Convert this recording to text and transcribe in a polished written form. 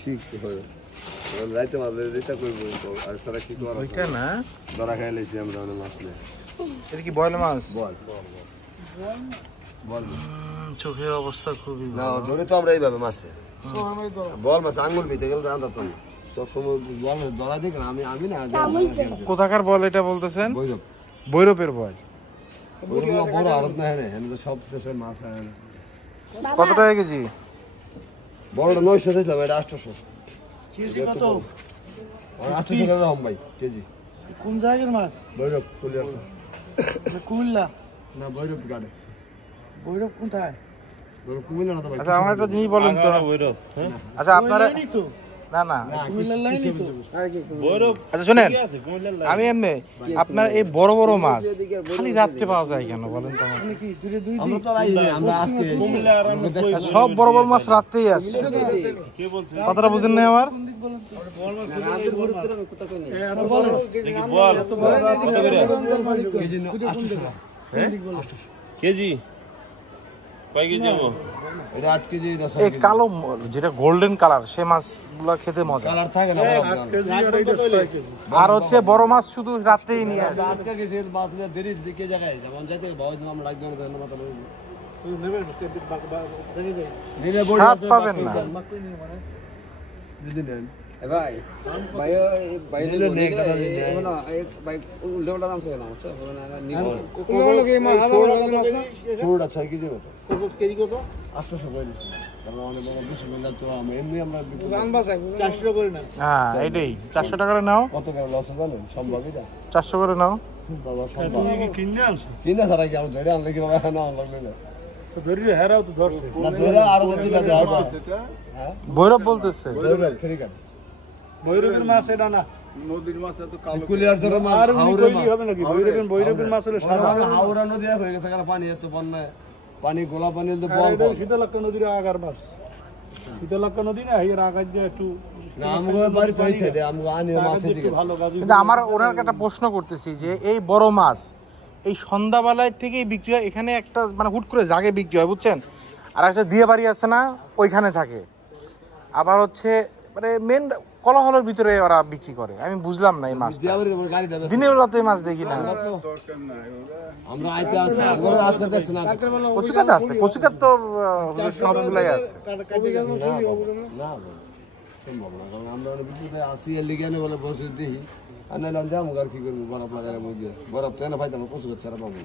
ঠিক হয় রাইতে মারলে যেটা করবো আর সারা কি করা ওইটা না ধরা খাই লাইছি আমরা অনেক মাছ নেই এটা কি বয়লা মাছ বল বল চোখের অবস্থা খুবই না ধরে তো আমরা এইভাবে মাছে বল মাছ আঙ্গুল ভিতরে গেলে জানতাম তো সবসময় বল ধরা দিক না আমি না কোথাকার বল এটা বলতেছেন বৈরব বৈরবের বল বড় আড়ত না হ্যাঁ আমি তো সব দেশের মাছ কত টাকা কেজি বড়টা 900 দিলাম এটা 800 কেজি কত 800 টাকা দাম ভাই কেজি কোন জায়গার মাছ বৈরব ফুলিয়ার কুমিল্লা না বৈরব গাড়ে বৈরব কোথায় বৈরব কুমিল্লা না তো ভাই আচ্ছা আমার একটা জিনিস বলেন তো বৈরব আচ্ছা আপনারা না না কুমিল্লার লাইনই তো বৈরব আচ্ছা শুনেন আমি এমনি আপনার এই বড় বড় মাছ খালি রাত্রে পাওয়া যায় কেন বলেন তো মানে কি দুই দুই আমরা তো আমরা আজকে সব বড় বড় মাছ রাত্রেই আসে কে বলছে কথাটা বুঝেন না আমার কেজি কয় কেজি হবো এটা 8 কেজি 10 এই কালো যেটা গোল্ডেন কালার সে মাছগুলো খেতে মজা কালার থাকে না আর হচ্ছে বড় মাছ শুধু রাত্রেই নিয়ে আসে 8 কেজি এর বাদ না দেরিস দিকে জায়গায় যেমন যাইতে বহুত দিন আমরা লাগবে না মাথা লই স্বাদ পাবেন না ভাই ভাই ভাই না ভাই উল্টা দাম ছিল না আচ্ছা ছোড়া 6 কেজি মতো কেজি কত 800 করে দিছি আমরা অনেক বড় বেশি মিল তো আমরা এমনি আমরা জান বাসায় 400 করে না হ্যাঁ এইটাই 400 টাকা করে নাও কত করে লস জানেন সম্ভব এটা 400 করে নাও বাবা সম্ভব তুমি কি কিনে আনছো কিনা সারা কি আমরা ধরে আনলে কি বাবা না লাগবে না তো ধরি হেরাও তো ধরছে না ধরে আরো দিন দেওয়া হ্যাঁ ভৈরব বলতেছে ঠিক আছে বৈরবের মাছ এটা না নদীর মাছ এত কালো কুলিয়ার জোরে মাছ আর কইলি হবে নাকি বৈরবের মাছ হলে সাদা হাওড়া নদী হয়ে গেছে কারণ পানি এত বন্যায় পানি গোলা পানি তো বল এটা শীতলক্ষ্যা নদীর আগার মাছ শীতলক্ষ্যা নদী না এর আগার যে একটু না আমগো বাড়ি তো এই সাইডে আমগো আনি মাছ এদিকে ভালো কাজ কিন্তু আমার ওনার একটা প্রশ্ন করতেছি যে এই বড় মাছ এই সন্ধ্যাবেলায় থেকেই বিক্রি হয় এখানে একটা মানে হুট করে জাগে বিক্রি হয় বুঝছেন আর একটা দিয়ে বাড়ি আছে না ওইখানে থাকে আবার হচ্ছে মানে মেন কলাহলের ভিতরে ওরা বিক্রি করে আমি বুঝলাম না এই মাছ গাড়ি দেবে দিনের বেলা তো এই মাছ দেখি না আমরা আইতে আসি আমরা আজকে দেখছ না কচুকাত আছে কচুকাত তো সবগুলাই আছে না সম্ভব না কারণ আমরা বিদ্যুতে আসি এর লিগে না বলে বসে দেখি আর না লঞ্জা মুগার কি করব বরফ লাগালে মুগে বরফ তো না পাইতাম কচু ছাড়া পাবো